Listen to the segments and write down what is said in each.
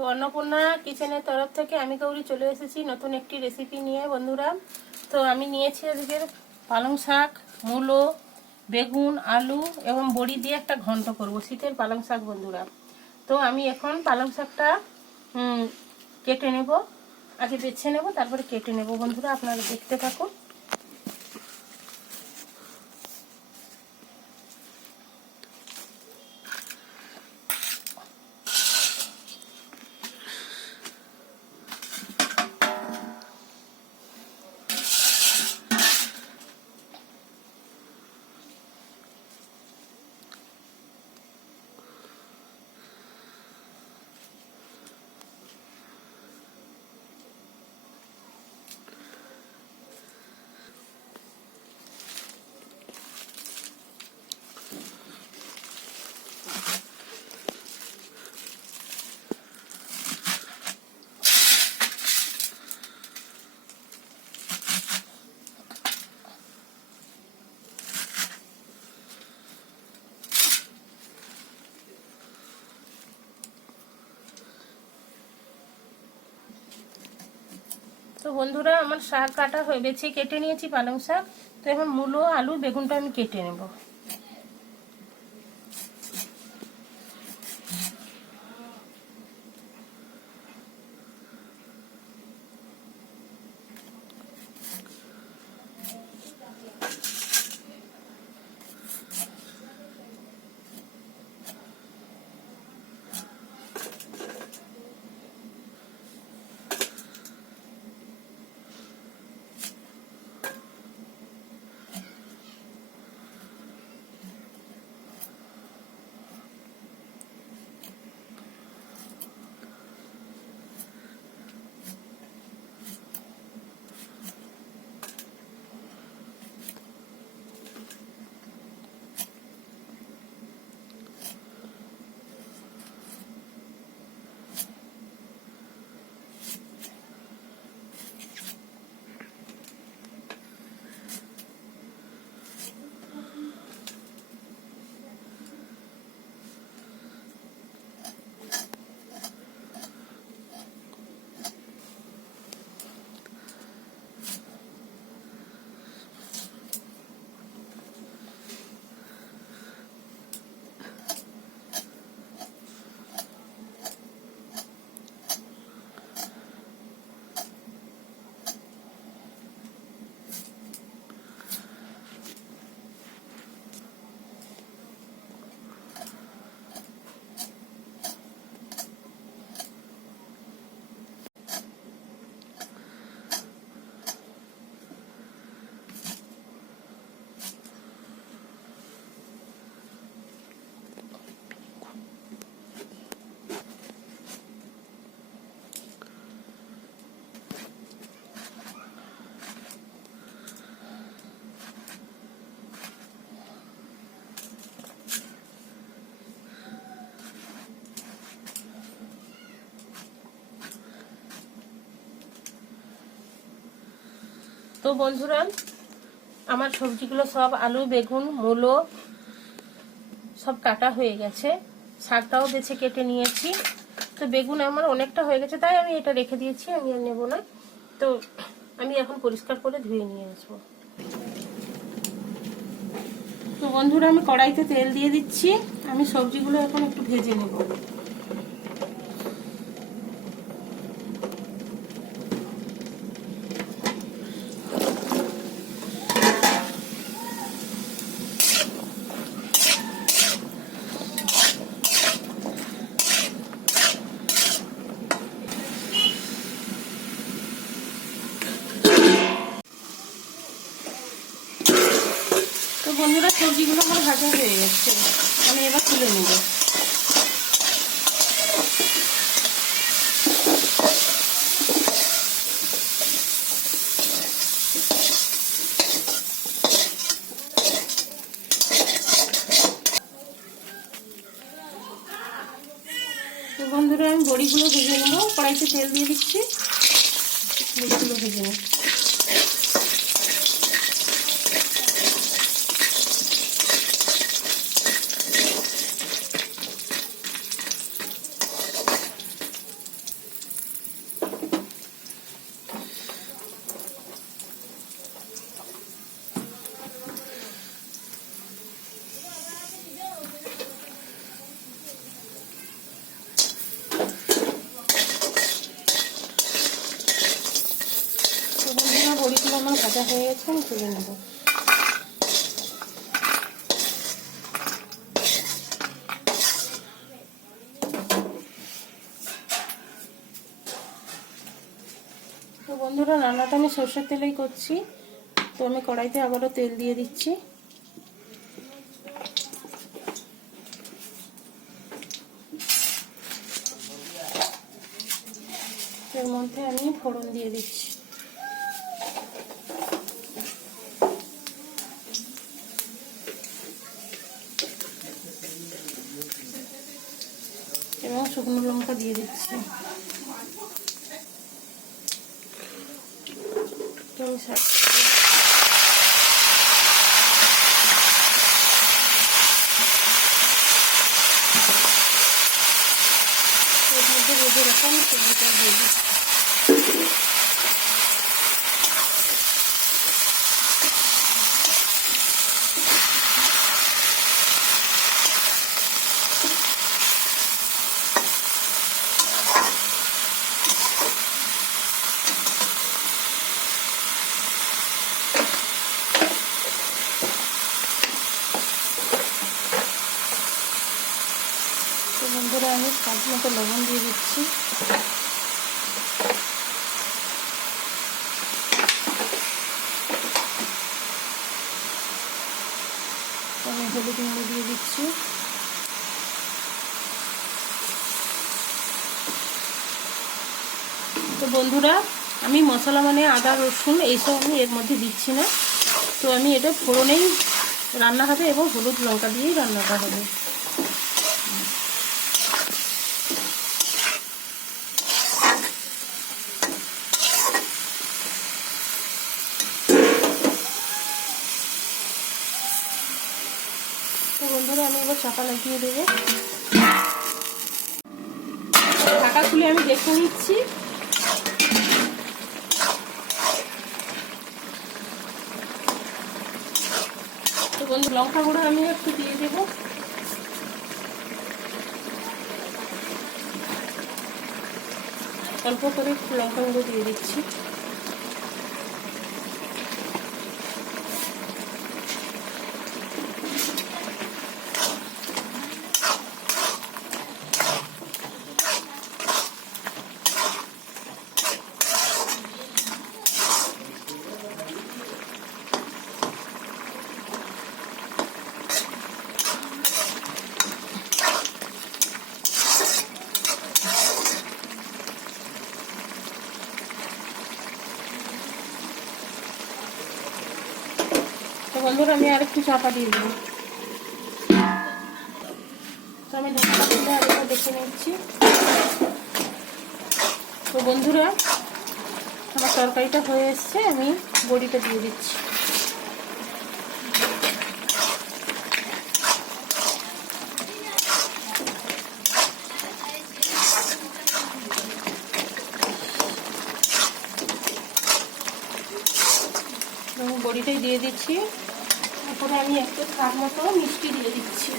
তো অন্নপূর্ণা কিচেনের তরফ থেকে আমি গৌরী চলে এসেছি নতুন একটি রেসিপি নিয়ে, বন্ধুরা। তো আমি নিয়েছি আজকে পালং শাক, মূলো, বেগুন, আলু এবং বড়ি দিয়ে একটা ঘন্ট করব, শীতের পালং শাক, বন্ধুরা। তো আমি এখন পালং শাকটা কেটে নেব। আগে বেছে নেব, তারপরে কেটে নেব, বন্ধুরা, আপনারা দেখতে থাকুন। তো বন্ধুরা, আমার শাক কাটা হয়ে বেছে কেটে নিয়েছি পালং শাক। তো এখন মূলো, আলু, বেগুনটা আমি কেটে নেব। তো বন্ধুরা, আমার সবজিগুলো সব আলু, বেগুন, মূলো সব কাটা হয়ে গেছে। শাকটাও বেছে কেটে নিয়েছি। তো বেগুন আমার অনেকটা হয়ে গেছে, তাই আমি এটা রেখে দিয়েছি, আমি আর নেব না। তো আমি এখন পরিষ্কার করে ধুয়ে নিয়ে আসব। তো বন্ধুরা, আমি কড়াইতে তেল দিয়ে দিচ্ছি। আমি সবজিগুলো এখন একটু ভেজে নেব। বন্ধুরা, সবজিগুলো আমার ভাজা হয়ে গেছে। আমি এবার তুলে নেব। বন্ধুরা, আমি বড়িগুলো ভেজে নেব। কড়াইতে তেল দিয়ে দিচ্ছি। বড়িগুলো ভেজে নেব। ভাজা হয়ে গেছে, আমি তুলে নেব। তো বন্ধুরা, রান্নাটা আমি সর্ষের তেলেই করছি। তো আমি কড়াইতে আবারও তেল দিয়ে দিচ্ছি। এর মধ্যে আমি ফোড়ন দিয়ে দিচ্ছি। এবং শুকনো লঙ্কা দিয়ে দিচ্ছি তো আমি সব- এর মধ্যে বেঁধে রাখা আমি সবজিটা দিয়ে দিচ্ছি তো বন্ধুরা আমি স্বাদ মতো লবণ দিয়ে দিচ্ছি। হলুদ গুঁড়ো দিয়ে দিচ্ছি। তো বন্ধুরা, আমি মশলা মানে আদা, রসুন এইসব আমি এর মধ্যে দিচ্ছি না। তো আমি এটা ফোড়নেই রান্না হবে এবং হলুদ লঙ্কা দিয়েই রান্নাটা হবে। বন্ধুরা আমি এবার চাপা লাগিয়ে দেবো। ঢাকা খুলে আমি দেখে নিচ্ছি। তো বন্ধু, লঙ্কা গুঁড়ো আমি একটু দিয়ে দেবো। অল্প করে একটু লঙ্কা গুঁড়ো দিয়ে দিচ্ছি। বন্ধুরা, আমি আর একটু চাপা দিয়ে দেবো। তো আমি ঢাকা দেখে নিচ্ছি। তো বন্ধুরা, আমার তরকারিটা হয়ে এসছে, আমি বড়িটা দিয়ে দিচ্ছি। বড়িটাই দিয়ে দিচ্ছি। তারপরে আমি একটু স্বাদ মতো মিষ্টি দিয়ে দিচ্ছি।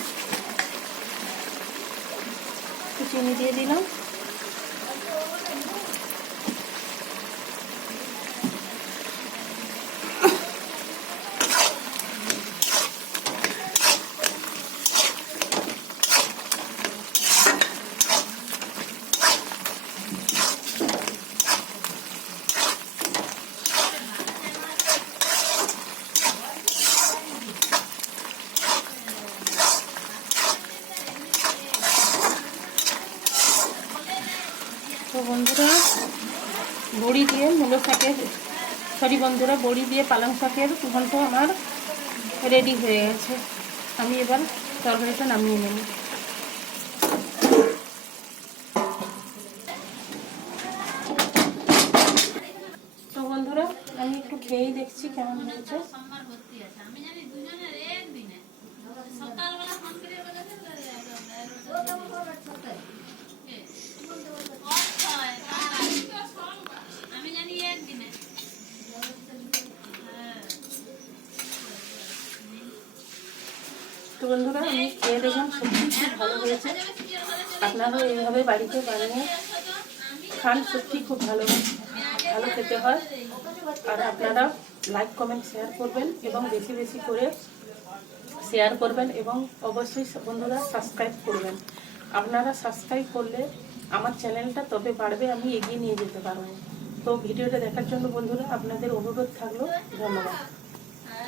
চিনি দিয়ে দিলাম তো বন্ধুরা বড়ি দিয়ে মূলো শাকের সরি বন্ধুরা, বড়ি দিয়ে পালং শাকের ঘন্ট আমার রেডি হয়ে গেছে। আমি এবার তরকারিটা নামিয়ে নেব। তো বন্ধুরা, আমি একটু খেয়েই দেখছি কেমন হয়েছে। সকালবেলা ফোন করে বলেছে তো অক্ষয়, তার আজকে সোমবার। আমি জানি একদিনে হ্যাঁ। তো বন্ধুরা, আমি খেয়ে দেখলাম, সত্যি খুব ভালো হয়েছে। আপনারাও এইভাবে বাড়িতে বানিয়ে খান, সত্যি খুব ভালো ভালো খেতে হয়। আর আপনারা লাইক কমেন্ট শেয়ার করবেন এবং বেশি বেশি করে শেয়ার করবেন এবং অবশ্যই বন্ধুরা সাবস্ক্রাইব করবেন। আপনারা সাবস্ক্রাইব করলে আমার চ্যানেলটা তবে বাড়বে, আমি এগিয়ে নিয়ে যেতে পারব। তো ভিডিওটা দেখার জন্য বন্ধুরা, আপনাদের অনুরোধ থাকল, ধন্যবাদ।